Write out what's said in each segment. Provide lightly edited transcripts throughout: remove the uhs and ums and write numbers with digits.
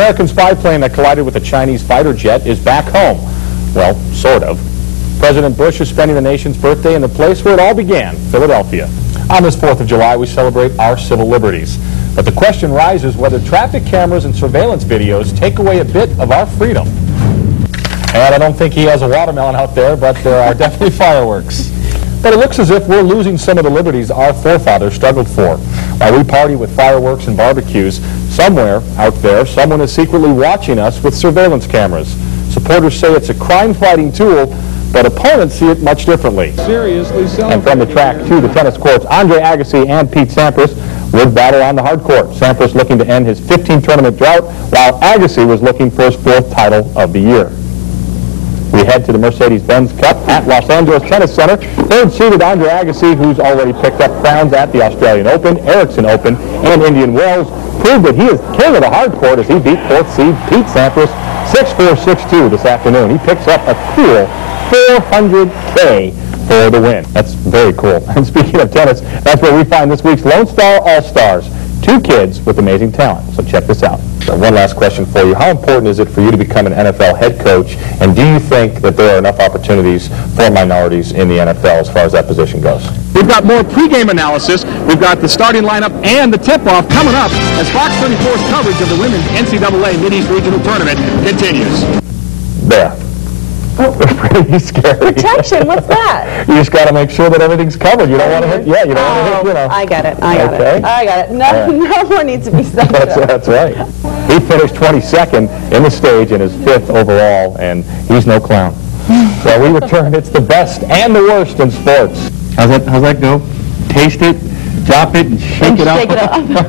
American spy plane that collided with a Chinese fighter jet is back home. Well, sort of. President Bush is spending the nation's birthday in the place where it all began, Philadelphia. On this 4th of July, we celebrate our civil liberties. But the question rises whether traffic cameras and surveillance videos take away a bit of our freedom. And I don't think he has a watermelon out there, but there are definitely fireworks. But it looks as if we're losing some of the liberties our forefathers struggled for. While we party with fireworks and barbecues, somewhere out there, someone is secretly watching us with surveillance cameras. Supporters say it's a crime-fighting tool, but opponents see it much differently. Seriously, and from the track to the tennis courts, Andre Agassi and Pete Sampras would battle on the hard court. Sampras looking to end his 15th tournament drought, while Agassi was looking for his 4th title of the year. We head to the Mercedes-Benz Cup at Los Angeles Tennis Center. Third-seeded Andre Agassi, who's already picked up crowns at the Australian Open, Ericsson Open, and Indian Wells, proved that he is king of the hard court as he beat 4th seed Pete Sampras 6-4, 6-2 this afternoon. He picks up a cool $400K for the win. That's very cool. And speaking of tennis, that's where we find this week's Lone Star All-Stars. 2 kids with amazing talent. So check this out. So one last question for you. How important is it for you to become an NFL head coach? And do you think that there are enough opportunities for minorities in the NFL as far as that position goes? We've got more pregame analysis. We've got the starting lineup and the tip-off coming up as Fox 34's coverage of the Women's NCAA Mid-East Regional Tournament continues. There. Pretty scary. Protection, what's that? You just got to make sure that everything's covered. You don't want to hit, you don't want to hit, you know. I got it, I got it. No more needs to be said. That's right. He finished 22nd in the stage and is 5th overall, and he's no clown. So we return. It's the best and the worst in sports. How's that go? Taste it, drop it, and shake it up.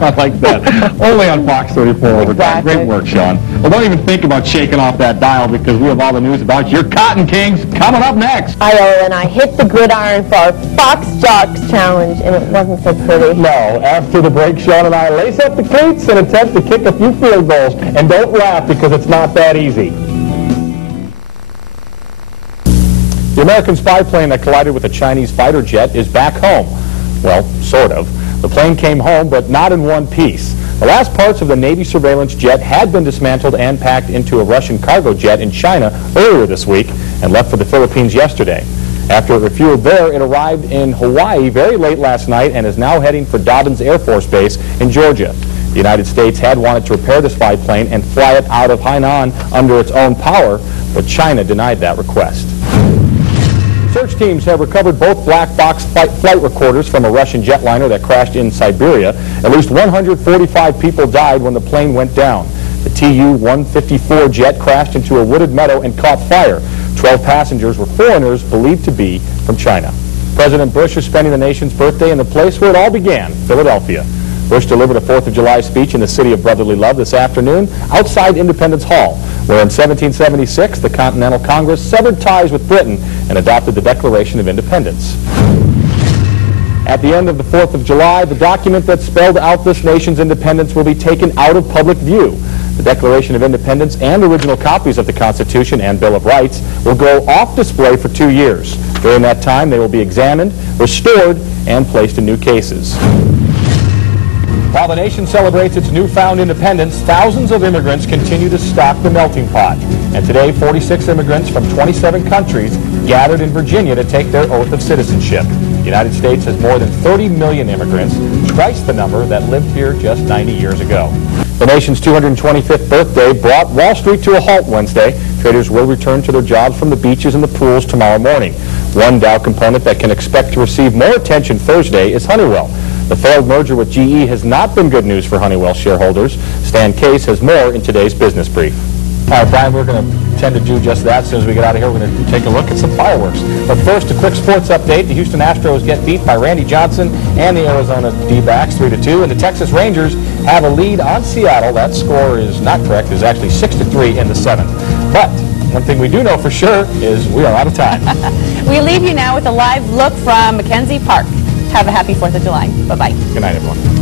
I like that. Only on Fox 34 overtime. Exactly. Great work, Sean. Well, don't even think about shaking off that dial because we have all the news about your Cotton Kings coming up next. Aiello and I hit the gridiron for our Fox Jocks Challenge, and it wasn't so pretty. No, after the break, Sean and I lace up the cleats and attempt to kick a few field goals. And don't laugh because it's not that easy. The American spy plane that collided with a Chinese fighter jet is back home. Well, sort of. The plane came home, but not in one piece. The last parts of the Navy surveillance jet had been dismantled and packed into a Russian cargo jet in China earlier this week and left for the Philippines yesterday. After it refueled there, it arrived in Hawaii very late last night and is now heading for Dobbins Air Force Base in Georgia. The United States had wanted to repair the spy plane and fly it out of Hainan under its own power, but China denied that request. Search teams have recovered both black box flight recorders from a Russian jetliner that crashed in Siberia. At least 145 people died when the plane went down. The Tu-154 jet crashed into a wooded meadow and caught fire. 12 passengers were foreigners believed to be from China. President Bush is spending the nation's birthday in the place where it all began, Philadelphia. Bush delivered a 4th of July speech in the city of brotherly love this afternoon outside Independence Hall, where in 1776 the Continental Congress severed ties with Britain and adopted the Declaration of Independence. At the end of the 4th of July, the document that spelled out this nation's independence will be taken out of public view. The Declaration of Independence and original copies of the Constitution and Bill of Rights will go off display for 2 years. During that time, they will be examined, restored, and placed in new cases. While the nation celebrates its newfound independence, thousands of immigrants continue to stock the melting pot. And today, 46 immigrants from 27 countries gathered in Virginia to take their oath of citizenship. The United States has more than 30 million immigrants, twice the number that lived here just 90 years ago. The nation's 225th birthday brought Wall Street to a halt Wednesday. Traders will return to their jobs from the beaches and the pools tomorrow morning. One Dow component that can expect to receive more attention Thursday is Honeywell. The failed merger with GE has not been good news for Honeywell shareholders. Stan Case has more in today's business brief. All right, Brian, we're going to tend to do just that. As soon as we get out of here, we're going to take a look at some fireworks. But first, a quick sports update. The Houston Astros get beat by Randy Johnson and the Arizona D-backs 3-2, and the Texas Rangers have a lead on Seattle. That score is not correct. It's actually 6-3 in the 7th. But one thing we do know for sure is we are out of time. We leave you now with a live look from Mackenzie Park. Have a happy 4th of July. Bye-bye. Good night, everyone.